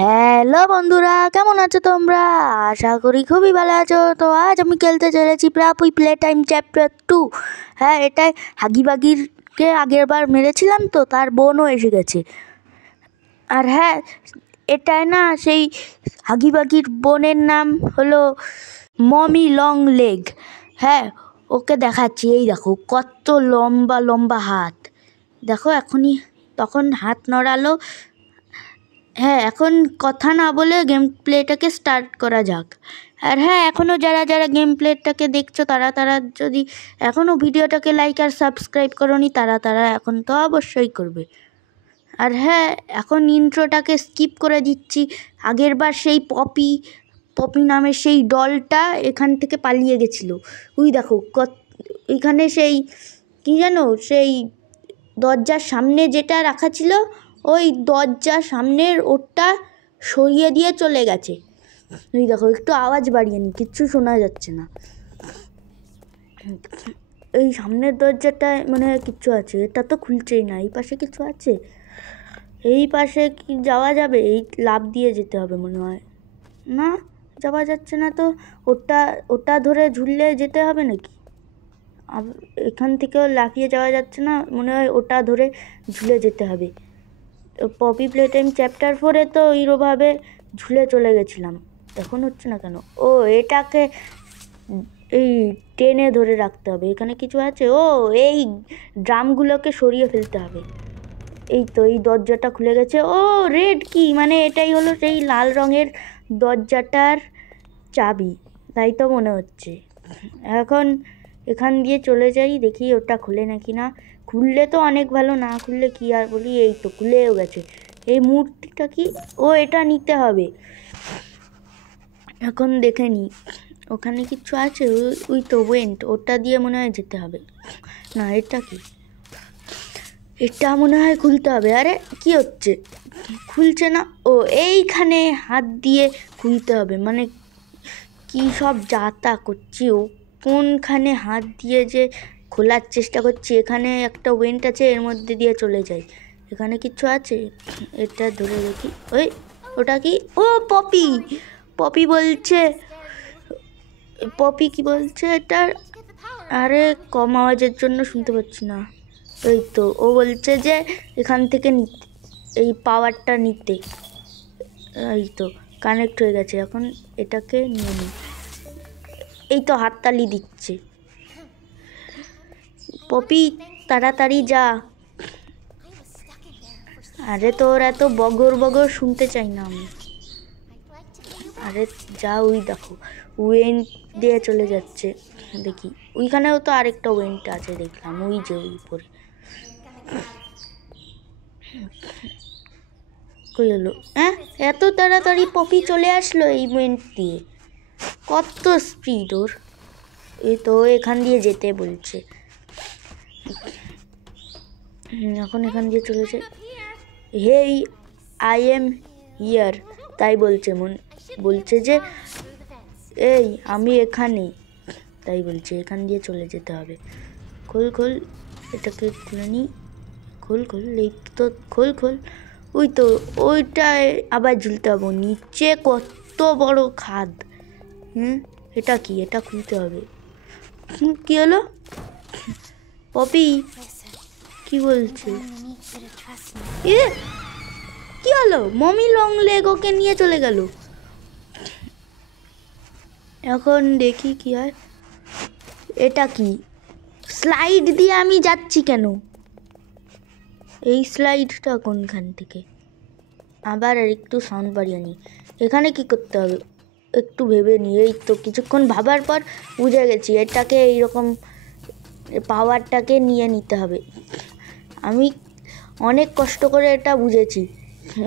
Hello বন্ধুরা, কেমন আছো তোমরা? আশা করি খুবই ভালো আছো। তো আজ আমি খেলতে চলেছি প্রাপুই প্লে টাইম চ্যাপ্টার 2। হ্যাঁ, এটাই হাগিবাগিরকে আগের বার মেরেছিলাম, তো তার বোনও এসে গেছে। আর হ্যাঁ, এটাই না সেই হাগিবাগির বোনের নাম হলো মমি লং লেগ। হ্যাঁ, ওকে দেখাচ্ছি। এই দেখো কত লম্বা লম্বা হাত। দেখো এখনই তখন হাত নড়ালো। হ্যাঁ, এখন কথা না বলে গেম প্লেটাকে স্টার্ট করা যাক। আর হ্যাঁ, এখনও যারা যারা গেম প্লেটাকে দেখছো তারা যদি এখনও ভিডিওটাকে লাইক আর সাবস্ক্রাইব করোনি তারা এখন তো অবশ্যই করবে। আর হ্যাঁ, এখন ইন্ট্রোটাকে স্কিপ করে দিচ্ছি। আগের বার সেই পপি নামের সেই ডলটা এখান থেকে পালিয়ে গেছিলো। ওই দেখো এখানে সেই কী জানো, সেই দরজার সামনে যেটা রাখা ছিল, ওই দরজার সামনের ওটা সরিয়ে দিয়ে চলে গেছে। এই দেখো, একটু আওয়াজ বাড়িয়ে নি, কিচ্ছু শোনা যাচ্ছে না। এই সামনের দরজাটায় মনে হয় কিচ্ছু আছে, এটা তো খুলছেই না। এই পাশে কিছু আছে, এই পাশে কি যাওয়া যাবে? এই লাফ দিয়ে যেতে হবে মনে হয়। না, যাওয়া যাচ্ছে না তো। ওটা ধরে ঝুললে যেতে হবে নাকি? এখান থেকেও লাফিয়ে যাওয়া যাচ্ছে না, মনে হয় ওটা ধরে ঝুলে যেতে হবে। পপি প্লে টাইম চ্যাপ্টার 4-এ তো এইভাবে ঝুলে চলে গেছিলাম, এখন হচ্ছে না কেন? ও, এটাকে এই টেনে ধরে রাখতে হবে। এখানে কিছু আছে? ও, এই ড্রামগুলোকে সরিয়ে ফেলতে হবে। এই তো, এই দরজাটা খুলে গেছে। ও, রেড কি, মানে এটাই হলো সেই লাল রঙের দরজাটার চাবি, তাই তো মনে হচ্ছে। এখন এখান দিয়ে চলে যাই, দেখি ওটা খুলে নাকি না। খুললে তো অনেক ভালো, না খুললে কি আর বলি। এই তো খুলেও গেছে। এই মূর্তিটা কি? ও, এটা নিতে হবে। এখন দেখে নি ওখানে কিছু আছে। ওই তো ওয়েন্ট, ওটা দিয়ে মনে হয় যেতে হবে। না, এটা কি? এটা মনে হয় খুলতে হবে। আরে কি হচ্ছে, খুলছে না। ও, এইখানে হাত দিয়ে খুলতে হবে, মানে কি সব যাতা করছি। ও কোনখানে হাত দিয়ে যে খোলার চেষ্টা করছি। এখানে একটা ওয়েন্ট আছে, এর মধ্যে দিয়ে চলে যাই। এখানে কিছু আছে, এটা ধরে দেখি। ওই, ওটা কি? ও, পপি বলছে। পপি কি বলছে এটা? আরে কম আওয়াজের জন্য শুনতে পাচ্ছি না। এই তো, ও বলছে যে এখান থেকে নিতে, এই পাওয়ারটা নিতে। এই তো কানেক্ট হয়ে গেছে, এখন এটাকে নিয়ে নিই। এই তো হাততালি দিচ্ছে। পপি তাড়াতাড়ি যা। আরে তোর এত বগর বগর শুনতে চাই না আমি। আরে যা, ওই দেখো ওয়েন্ট দিয়ে চলে যাচ্ছে। দেখি ওইখানেও তো আরেকটা ওয়েন্ট আছে, দেখলাম ওই যে ওই উপরে। কই হলো? হ্যাঁ, এত তাড়াতাড়ি পপি চলে আসলো এই ওয়েন্ট দিয়ে, কত স্পিড ওর। এই তো এখান দিয়ে যেতে বলছে। এখন এখান দিয়ে চলেছে। হেই, আই এম হিয়ার, তাই বলছে যে এই আমি এখানে, তাই বলছে এখান দিয়ে চলে যেতে হবে। খোল, এটাকে খুলে নিই। খোল, এই তো খোল। ওই তো, ওইটায় আবার ঝুলতে হবে। নিচে কত বড় খাদ। এটা কি? এটা খুলতে হবে। কি হলো? পপি কি বলছে? কি হলো? মমি লং লেগ ওকে নিয়ে চলে গেল। এখন দেখি কি হয়। এটা কি? স্লাইড দিয়ে আমি যাচ্ছি কেন? এই স্লাইডটা কোনখান থেকে? আবার আর একটু সাউন্ড বাড়িয়ে নিই। এখানে কি করতে হবে একটু ভেবে নিই। এই তো কিছুক্ষণ ভাবার পর বুঝে গেছি, এটাকে এইরকম পাওয়ারটাকে নিয়ে নিতে হবে। আমি অনেক কষ্ট করে এটা বুঝেছি।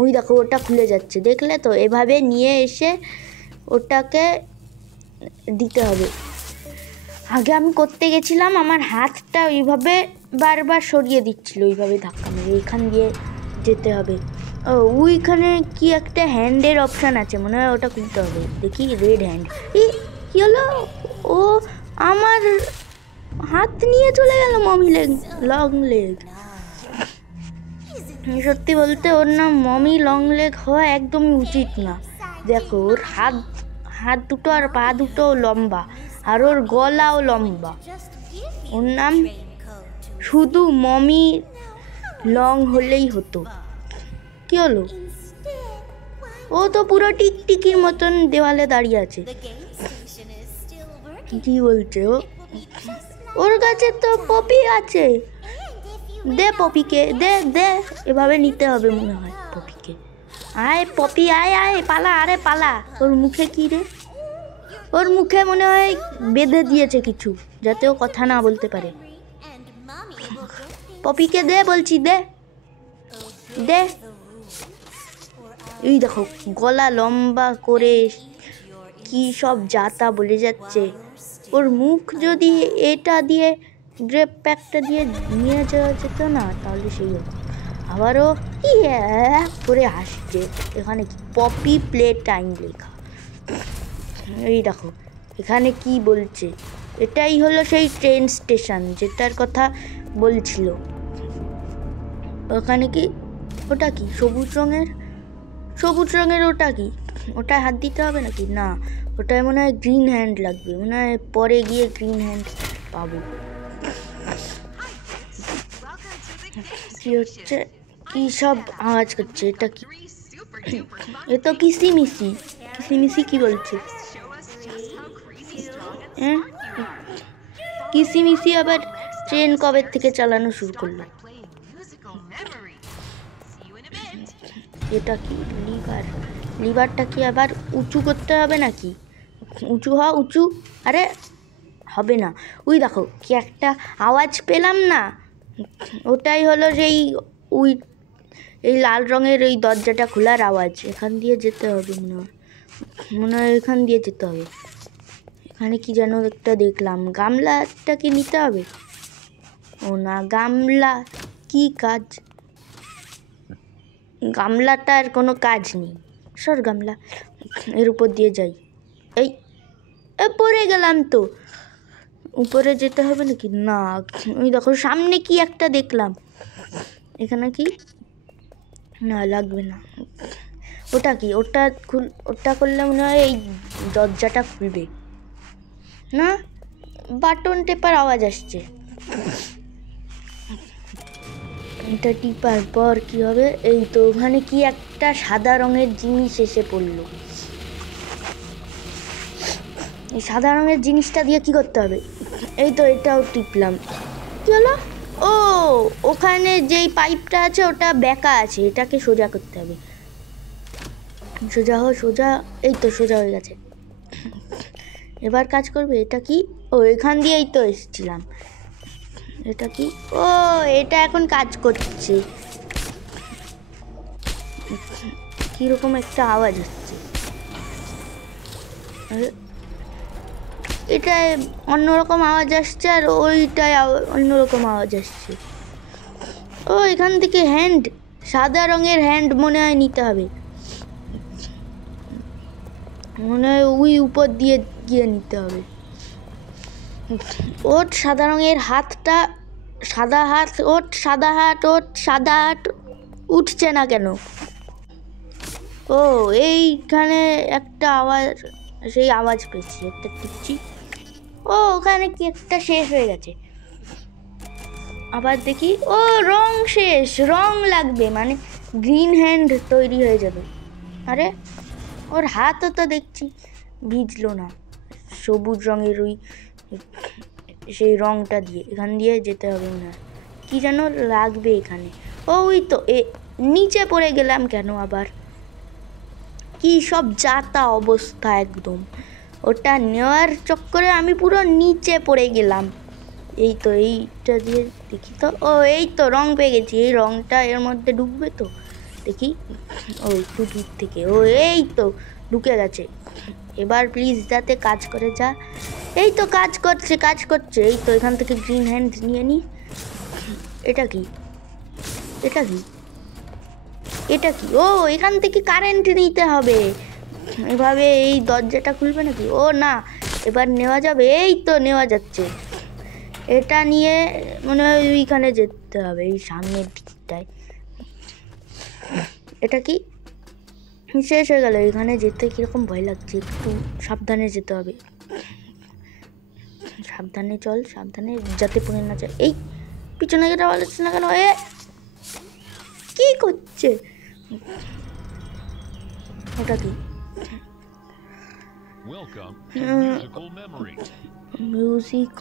ওই দেখো, ওটা খুলে যাচ্ছে, দেখলে তো? এভাবে নিয়ে এসে ওটাকে দিতে হবে। আগে আমি করতে গেছিলাম, আমার হাতটা ওইভাবে বারবার সরিয়ে দিচ্ছিল, ওইভাবে ধাক্কা মেরে। এখান দিয়ে যেতে হবে। ও, ওইখানে কি একটা হ্যান্ডের অপশান আছে, মনে হয় ওটা খুলতে হবে। দেখি, রেড হ্যান্ড। কি হলো? ও আমার হাত নিয়ে চলে গেল মমি লং লেগ। সত্যি বলতে ওর নাম মমি লং লেগ হওয়া একদমই উচিত না। দেখো ওর হাত হাত দুটো আর পা দুটো লম্বা, আর ওর গলাও লম্বা। ওর নাম শুধু মমি লং হলেই হতো। কি হলো? ও তো পুরো টিকটিকির মতন দেওয়ালে দাঁড়িয়ে আছে। কি বলছে ও? ওর কাছে তো পপি আছে, দে পপিকে, দে দে। এভাবে নিতে হবে মনে হয় পপিকে। আয় পপি, আয় আয়, পালা, আরে পালা। ওর মুখে কি রে? ওর মুখে মনে হয় বেঁধে দিয়েছে কিছু, যাতে ও কথা না বলতে পারে। পপিকে দে বলছি, দে দে। এই দেখো গলা লম্বা করে কি সব যাতা বলে যাচ্ছে। ওর মুখ যদি এটা দিয়ে গ্রেপ প্যাকটা দিয়ে নিয়ে যাওয়া যেত না, তাহলে সেই হতো। আবারও করে হাসছে। এখানে কি পপি প্লে টাইম লেখা। এই দেখো এখানে কি বলছে। এটাই হলো সেই ট্রেন স্টেশন যেটার কথা বলছিল। ওখানে কি, ওটা কি সবুজ রঙের? সবুজ রঙের ওটা কি? ওটা হাত দিতে হবে নাকি? না, ওটায় মনে হয় গ্রিন হ্যান্ড লাগবে। মনে হয় পরে গিয়ে গ্রিন হ্যান্ড পাবো। কি হচ্ছে? কি সব আওয়াজ করছে? এটা কি? এ তো কিসিমিসি। কিসিমিসি কি বলছে? হ্যাঁ, কিসিমিসি আবার ট্রেন কবে থেকে চালানো শুরু করলো? এটা কি লিভার? লিভারটা কি আবার উঁচু করতে হবে নাকি? উঁচু হ, উঁচু। আরে হবে না। ওই দেখো কি একটা আওয়াজ পেলাম না? ওটাই হলো সেই ওই এই লাল রঙের ওই দরজাটা খোলার আওয়াজ। এখান দিয়ে যেতে হবে মনে হয়। মনে হয় এখান দিয়ে যেতে হবে। এখানে কি যেন একটা দেখলাম। গামলাটা কি নিতে হবে? ও না, গামলা কি কাজ? গামলাটার কোনো কাজ নেই। সর গামলা, এর উপর দিয়ে যাই। এই পড়ে গেলাম তো। উপরে যেতে হবে নাকি? না, ওই দেখো সামনে কি একটা দেখলাম। এখানে কি? না, লাগবে না। ওটা কি? ওটা করলে মনে হয় এই দরজাটা খুলবে না। বাটন টেপার আওয়াজ আসছে। এটা টিপার পর কি হবে? এই তো ওখানে কি একটা সাদা রঙের জিনিস এসে পড়লো। এই সাদা রঙের জিনিসটা দিয়ে কি করতে হবে? এই তো এটাও টিপলাম। কি হলো? ও, ওখানে যেই পাইপটা আছে ওটা বেঁকা আছে, এটাকে সোজা করতে হবে। সোজা হো, সোজা। এই তো সোজা হয়ে গেছে। এবার কাজ করবে। এটা কি? ও, এখান দিয়েই তো এসেছিলাম। এটা কি? ও, এটা এখন কাজ করছে। কিরকম একটা আওয়াজ হচ্ছে। এটায় অন্যরকম আওয়াজ আসছে, আর ওইটায় অন্যরকম আওয়াজ আসছে। ও, এখান থেকে হ্যান্ড, সাদা রঙের হ্যান্ড মনে হয় নিতে হবে। মনে হয় ওই উপর দিয়ে গিয়ে নিতে হবে। ওর সাদা রঙের হাতটা, সাদা হাত, ওর সাদা হাত, ওর সাদা হাত উঠছে না কেন? ও, এইখানে একটা আওয়াজ, সেই আওয়াজ পেয়েছি, একটা টিপছি। ও, ওখানে কি একটা শেষ হয়ে গেছে। আবার দেখি, ও রং শেষ, রং লাগবে, মানে গ্রিন হ্যান্ড তৈরি হয়ে যাবে। আরে ওর হাতও তো দেখছি ভিজলো না। সবুজ রঙের ওই সেই রংটা দিয়ে এখান দিয়ে যেতে হবে মনে হয়। কী যেন লাগবে এখানে। ওই তো নিচে পড়ে গেলাম কেন আবার? কি সব যাতা অবস্থা একদম। ওটা নেওয়ার চক্করে আমি পুরো নিচে পড়ে গেলাম। এই তো এইটা দিয়ে দেখি তো। ও, এই তো রং পেয়ে গেছি। এই রংটা এর মধ্যে ঢুকবে তো, দেখি। ও, একটু দূর থেকে। ও, এই তো ঢুকে গেছে। এবার প্লিজ যাতে কাজ করে যা। এই তো কাজ করছে, কাজ করছে। এই তো এখান থেকে গ্রিন হ্যান্ড নিয়ে নিই। এটা কি? এটা কি? এটা কি? ও, এখান থেকে কারেন্ট নিতে হবে। এভাবে এই দরজাটা খুলবে নাকি? ও না, এবার নেওয়া যাবে। এই তো নেওয়া যাচ্ছে। এটা নিয়ে মনে হয় ওইখানে যেতে হবে, এই সামনের দিকটায়। এটা কি শেষ হয়ে গেল। এখানে যেতে কীরকম ভয় লাগছে, একটু সাবধানে যেতে হবে। সাবধানে চল, সাবধানে, যাতে পড়ে না যায়। এই পিছনে গেটা বলেছে না কেন? এ কি করছে? ওটা কি? মিউজিক।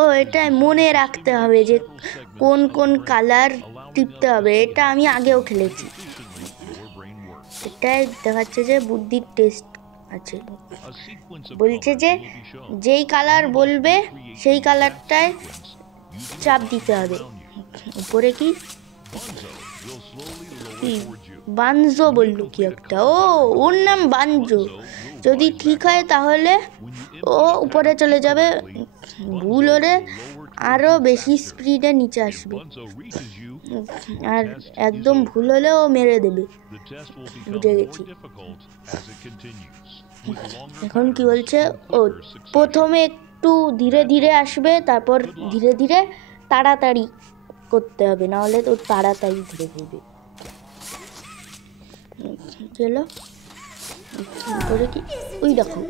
ও, এটা মনে রাখতে হবে যে কোন কোন কালার টিপতে হবে। এটা আমি আগেও খেলেছি। এটাই দেখাচ্ছে যে বুদ্ধির টেস্ট আছে। বলছে যে যেই কালার বলবে সেই কালারটায় চাপ দিতে হবে। উপরে কি বানজো বললো কি একটা? ও, ওর নাম বানজো। যদি ঠিক হয় তাহলে ও উপরে চলে যাবে, ভুল হলে আরও বেশি স্পিডে নিচে আসবে, আর একদম ভুল হলে ও মেরে দেবে। বুঝে গেছি। এখন কি বলছে? ও প্রথমে একটু ধীরে ধীরে আসবে, তারপর ধীরে ধীরে তাড়াতাড়ি করতে হবে, নাহলে তো তাড়াতাড়ি ধরে ফেলবে। চলো করে কি? ওই দেখো,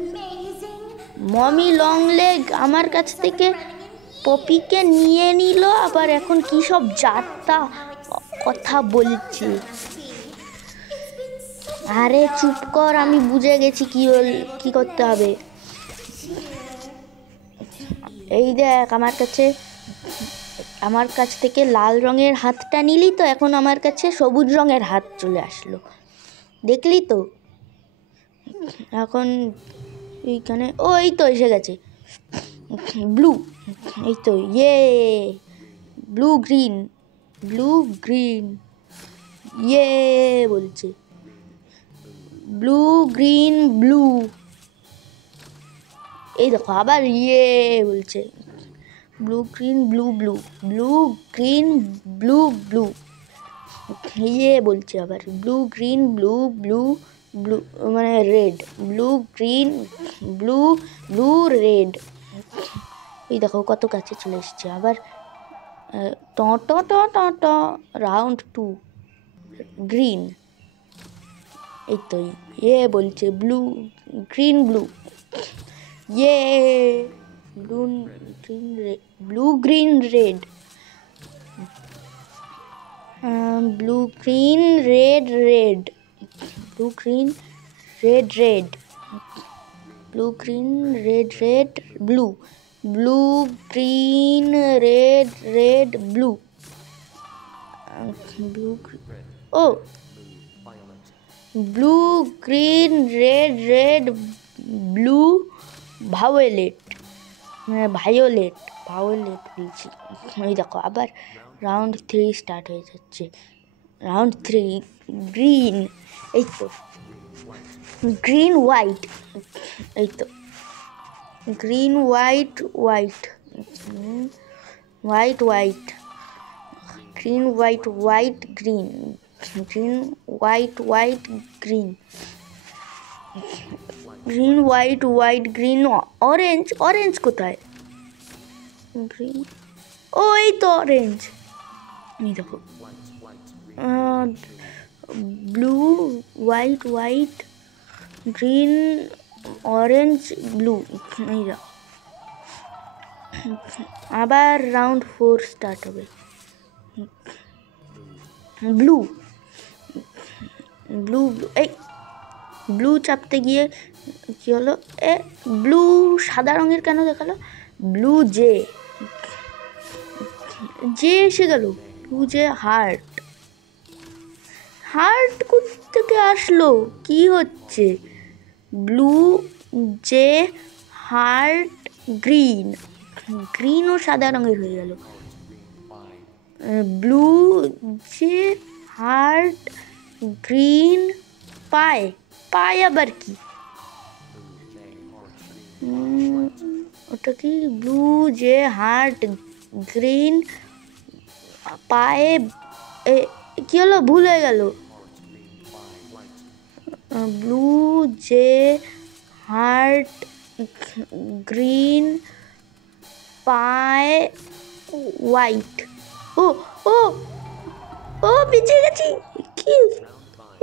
মমি লং লেগ আমার কাছ থেকে পপিকে নিয়ে নিল, আবার এখন কি সব যাত্রা কথা বলছে। আরে চুপ কর, আমি বুঝে গেছি কি করতে হবে। এই দেখ, আমার কাছ থেকে লাল রঙের হাতটা নিলি তো, এখন আমার কাছে সবুজ রঙের হাত চলে আসলো, দেখলি তো? এখন এইখানে এই তো এসে গেছে ব্লু। এই তো, ইয়ে ব্লু গ্রিন, ব্লু গ্রিন, ইয়ে বলছে ব্লু গ্রিন ব্লু। এই দেখো আবার ইয়ে বলছে blue green blue blue, blue green blue blue, ইয়ে বলছে আবার blue green blue blue blue, মানে red, blue green blue blue red. এই দেখো কত কাছে চলে এসছে। আবার ট রাউন্ড 2 গ্রিন। এই তো ইয়ে বলছে ব্লু গ্রিন ব্লু, ইয়ে blue green red, blue green red, blue green red red, blue green red red, blue green red red blue, blue green red red blue, blue ও blue green red red blue violet, মানে violet বলছি। এই দেখো আবার round 3 start হয়ে যাচ্ছে। Round 3 green. এই তো গ্রিন হোয়াইট, এই তো green white white, white white, green white white green, green white white green, green white white green orange. Orange কোথায়? গ্রিন, ও এই তো অরেঞ্জ। এই দেখো blue white white green orange blue. এই দেখো আবার রাউন্ড 4 স্টার্ট হবে। ব্লু ব্লু ব্লু, এই ব্লু চাপতে গিয়ে কি হলো? ব্লু সাদা রঙের কেন দেখালো? ব্লু জে এসে গেল। ব্লু জে হার্ট, হার্ট থেকে আসলো? কি হচ্ছে? ব্লু জে হার্ট গ্রিন, গ্রিনও সাদা রঙের হয়ে গেল। ব্লু জে হার্ট গ্রিন পায় আবার কি? ওটা কি? ব্লু জে হার্ট গ্রিন পায়ে, কি হলো? ভুল হয়ে গেল। ব্লু জে হার্ট গ্রিন পায়ে হোয়াইট। ও ও বেঁচে গেছি। কি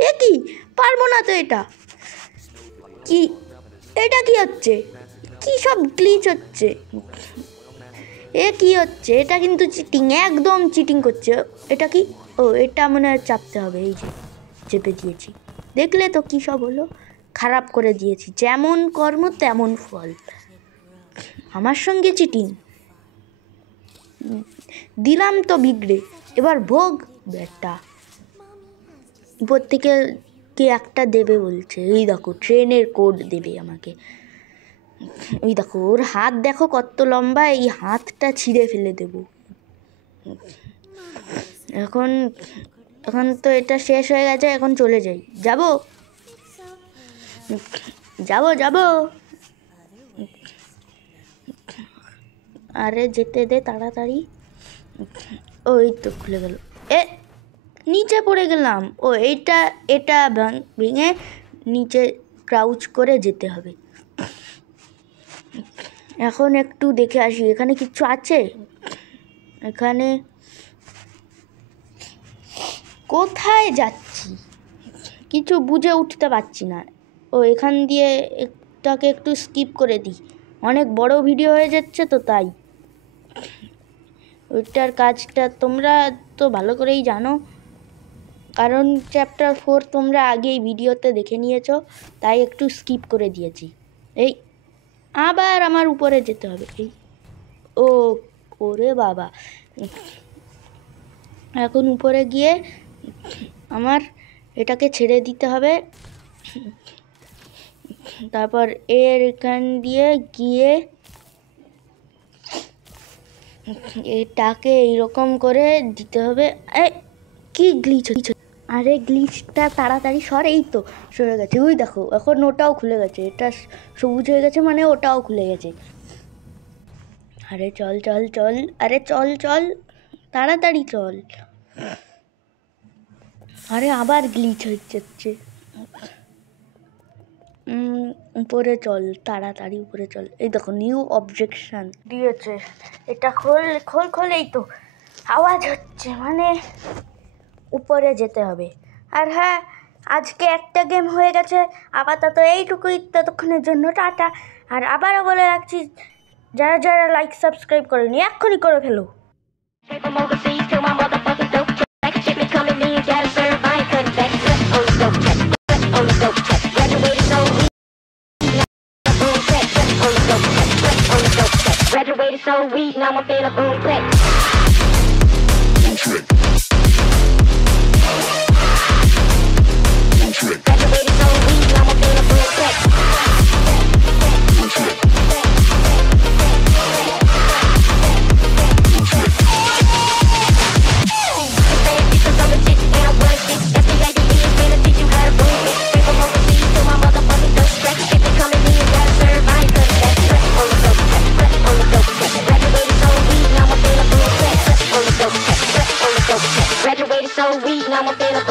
এ কি, পারবো না তো। এটা কি, এটা কি হচ্ছে? কি সব গ্লিচ হচ্ছে? এ কি হচ্ছে? এটা কিন্তু চিটিং, একদম চিটিং করছে। এটা কি? ও এটা মনে হয় চাপতে হবে। এই যে চেপে দিয়েছি, দেখলে তো কি সব হলো। খারাপ করে দিয়েছি, যেমন কর্ম তেমন ফল। আমার সঙ্গে চিটিং দিলাম তো বিগড়ে, এবার ভোগ বেটা। উপর থেকে কে একটা দেবে বলছে, এই দেখো ট্রেনের কোড দেবে আমাকে। এই দেখো ওর হাত দেখো কত লম্বা, এই হাতটা ছিঁড়ে ফেলে দেব। এখন এখন তো এটা শেষ হয়ে গেছে, এখন চলে যাই। যাব যাব যাব আরে যেতে দে তাড়াতাড়ি। ওই তো খুলে গেল। এ নিচে পড়ে গেলাম। ও এটা এটা ভেঙে নিচে ক্রাউচ করে যেতে হবে। এখন একটু দেখে আসি এখানে কিছু আছে। এখানে কোথায় যাচ্ছি কিছু বুঝে উঠতে পারছি না। ও এখান দিয়ে এটাকে একটু স্কিপ করে দিই, অনেক বড় ভিডিও হয়ে যাচ্ছে তো তাই। ওইটার কাজটা তোমরা তো ভালো করেই জানো, কারণ চ্যাপ্টার 4 তোমরা আগেই ভিডিওতে দেখে নিয়েছো, তাই একটু স্কিপ করে দিয়েছি। এই আবার আমার উপরে যেতে হবে। এই ও ওরে বাবা, এখন উপরে গিয়ে আমার এটাকে ছেড়ে দিতে হবে। তারপর এর এখান দিয়ে গিয়ে এটাকে এইরকম করে দিতে হবে। কি গ্লিচ হচ্ছে? আরে গ্লিচটা তাড়াতাড়ি সর। এই তো সরে গেছে। ওই দেখো এখন ওটাও খুলে গেছে, এটা সবুজ হয়ে গেছে মানে ওটাও খুলে গেছে। আরে চল চল চল, আরে চল চল তাড়াতাড়ি চল। আরে আবার গ্লিচ হয়ে যাচ্ছে। উপরে চল তাড়াতাড়ি, উপরে চল। এই দেখো নিউ অবজেকশন দিয়েছে, এটা খোল খোল খোল। এই তো আওয়াজ হচ্ছে, মানে উপরে যেতে হবে। আর হ্যাঁ, আজকে একটা গেম হয়ে গেছে আপাতত এইটুকুই। ততক্ষণের জন্য টাটা। আর আবারও বলে রাখছি, যারা যারা লাইক সাবস্ক্রাইব করেনি এক্ষুনি করে ফেলো। Graduated so weak, now I'm feeling boom click. Graduated so weak, now I'm feeling boom click. Because I'm legit and I run shit. FBID is gonna teach you how to boom it. Straight from overseas to my motherfucking dope track. If they coming in, gotta serve, I ain't cut that. Strap on the dope track, strap on the dope track. Graduated so weak, now I'm feeling boom click. Strap on the dope track, strap on the dope track. Graduated so weak, now I'm feeling